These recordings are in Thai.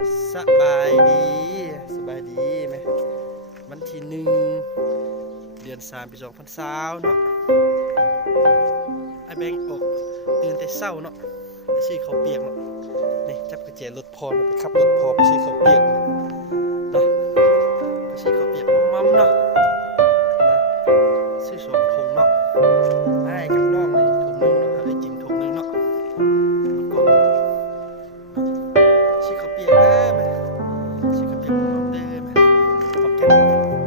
สบายดีสบายดีไหมวันที่1 เดือน 3 ปี 2020เนาะไอแบงค์ออกตื่นแต่เช้าเนาะไปซื้อข้าวเปียกเนาะนี่จับกระเจรถพอไปขับรถพอไปซื้อข้าวเปียกเนาะไปซื้อข้าวเปียกมั่มๆเนาะซื้อ2 ถุงเนาะให้กับน้องเลยถุงนึงเนาะให้จิมถุงนึงเนาะมันก็ซื้อข้าวเปียกได้ไหมซื้อข้าวเปียกมั่มๆได้ไหมขอบแก้มก่อน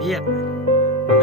เรียกมาไหม